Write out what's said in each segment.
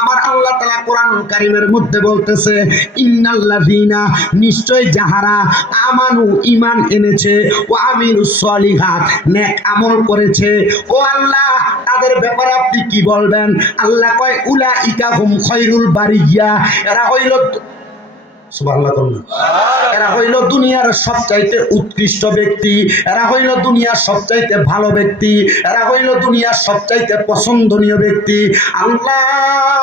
আমার আল্লাহ তালা কোরআন কারিমের মধ্যে বলতেছে ইন্নাল্লাহিনা নিশ্চয় যাহারা আমানু ইমান এনেছে ও আমির সলিহাত, নেক আমল করেছে, ও আল্লাহ, তাদের ব্যাপারে আপনি কি বলবেন আল্লাহ কয় উলা ইকা হুম খৈরুল বারিয়া এরা হইল। এরা হইল দুনিয়ার সবচাইতে উৎকৃষ্ট ব্যক্তি, এরা হইল দুনিয়ার সবচাইতে ভালো ব্যক্তি, এরা হইল দুনিয়ার সবচাইতে পছন্দনীয় ব্যক্তি। আল্লাহ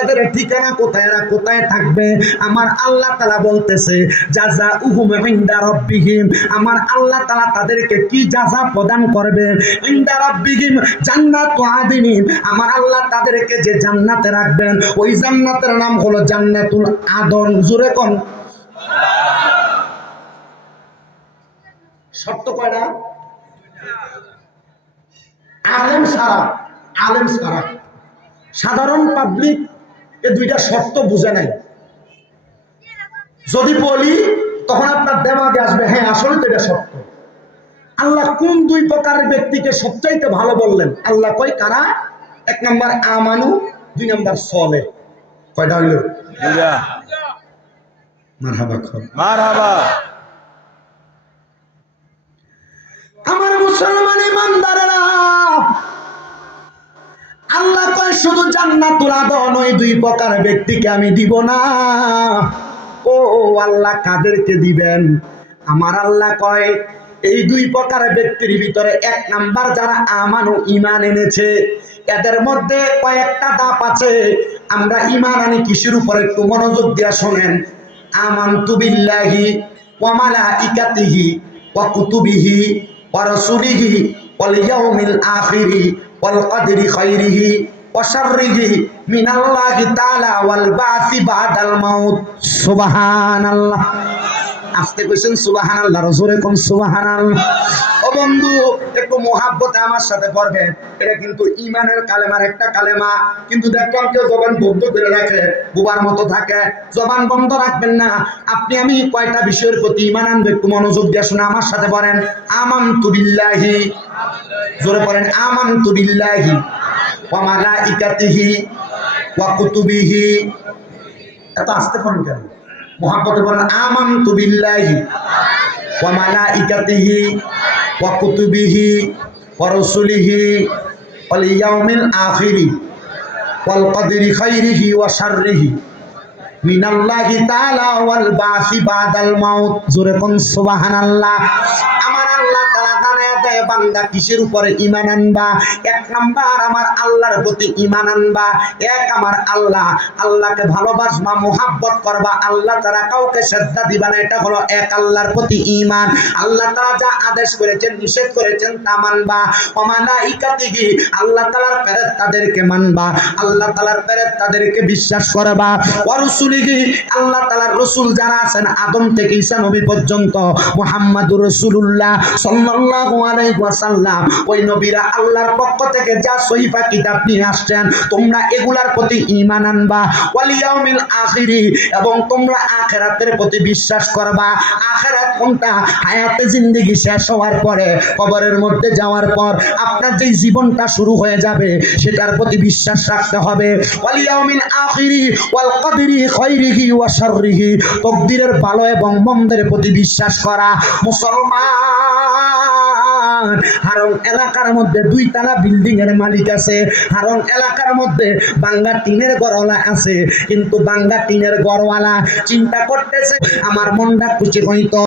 এদের ঠিকানা কোথায়, এরা কোথায় থাকবে? আমার আল্লাহ তালা বলতেছে যাজা উহুম ইনদা রব্বিহিম। আমার আল্লাহ তালা তাদেরকে কি যাজা প্রদান করবে? ইনদা রব্বিহিম, জান্নাত আদিনিন। আমার আল্লাহ তাদেরকে যে জান্নাতে রাখবেন, ওই জান্নাতের নাম হলো জান্নাতুল আদন। জুরে কোন। শর্ত কয়টা? আলেম সারা আলেম সারা। সাধারণ পাবলিক এ দুইটা শর্ত বুঝে নাই। যদি বলি তখন আপনার দেমাগে আসবে হ্যাঁ আসলে তো এটা সত্য আল্লাহ কোন দুই প্রকারের ব্যক্তিকে সবচাইতে ভালো বললেন? আল্লাহ কয় কারা? এক নম্বর আমানু দুই নম্বর সলে। কয়টা হইল? আমার মুসলমান ইমানদারেরা শুধু জান্নাতুল আদন ওই দুই প্রকার ব্যক্তিকে আমি দিব না। ও ও আল্লাহ কাদেরকে দিবেন? আমার আল্লাহ কয়, এই দুই প্রকার ব্যক্তির ভিতরে এক নাম্বার যারা আমানু ইমান এনেছে, এদের মধ্যে কয়েকটা দাপ আছে। আমরা ইমান আনি কিসের উপরে একটু মনোযোগ দিয়া শোনেন। আমান্তু বিল্লাহি ওয়া মালাইকাতিহি ওয়া কুতুবিহি ওয়া রাসূলিহি ওয়াল ইয়াউমিল আখিরি ওয়াল কদরি খাইরিহি ওয়া শাররিহি মিনাল্লাহি তাআলা ওয়াল বাসি বাদাল মাউত। সুবহানাল্লাহ। আস্তে কইছেন সুবহানাল্লাহ, রসুলে কোন সুবহানাল্লাহ ও বন্ধু, একটু মোহাব্বতে আমার সাথে পড়বেন এটা কিন্তু ইমানের কালেমার একটা কালেমা। কিন্তু দেখলাম কেউ জবান বন্ধ করে রাখে, বুবার মতো থাকে। জবান বন্ধ রাখবেন না। আপনি, আমি কয়টা বিষয়ের প্রতি ইমান আনবে একটু মনোযোগ দিয়ে শুনে আমার সাথে পড়েন। আমান তুবিল্লাহি জোরে পড়েন আমান তুবিল্লাহি ওয়া মালাইকাতিহি ওয়া কুতুবিহি এত আসতে পড়েন কেন মোহাম্মতে বলেন আমান তুবিল্লাহি ওয়া মালাইকাতিহি ওয়া কুতুবিহি ওয়া রাসূলিহি ওয়াল মিনাল্লাহি তাআলা ওয়াল বাসি বাদাল মাউত জোরে কোন সুবহানাল্লাহ জানায় বান্দা, কিসের উপরে ঈমান আনবা? এক নাম্বার, আমার আল্লাহর প্রতি ঈমান আনবা। এক, আমার আল্লাহ। আল্লাহকে ভালোবাসবা, মোহাব্বত করবা। আল্লাহ তারা কাউকে শ্রদ্ধা দিবা না, এটা হলো এক, আল্লাহর প্রতি ঈমান। আল্লাহ তারা যা আদেশ করেছেন, নিষেধ করেছেন, তা মানবা। অমানা অমালাইকাতিহি, আল্লাহ তাআলার ফেরেশতাদেরকে মানবা। আল্লাহ তাআলার ফেরেশতাদেরকে বিশ্বাস করবা। ওয়া রাসূলিহি আল্লাহ তাআলার রাসূল যারা আছেন, আদম থেকে ঈসা নবী পর্যন্ত, মুহাম্মাদুর রাসূলুল্লাহ সাল্লাল্লাহু ওই নবীরা আল্লাহর পক্ষ থেকে যা সহিফা কিতাব নিয়ে আসছেন, তোমরা এগুলার প্রতি ঈমান আনবা, ওয়াল ইয়াউমিল আখিরি, এবং তোমরা আখিরাতের প্রতি বিশ্বাস করবা। আখিরাত কোনটা? হায়াতে জিন্দেগি শেষ হওয়ার পরে, কবরের মধ্যে যাওয়ার পর আপনার যে জীবনটা শুরু হয়ে যাবে, সেটার প্রতি বিশ্বাস রাখতে হবে। ওয়াল ইয়াউমিল আখিরি, ওয়াল কদরি খাইরিহি ওয়া শাররিহি, তকদিরের ভালো এবং মন্দের প্রতি বিশ্বাস করা। মুসলমান! হারং এলাকার মধ্যে দুই তালা বিল্ডিং এর মালিক আছে, হারং এলাকার মধ্যে বাংলা টিনের গড়ওয়ালা আছে, কিন্তু বাংলা টিনের গড়ওয়ালা চিন্তা করতেছে, আমার মনটা খুশি হইতো।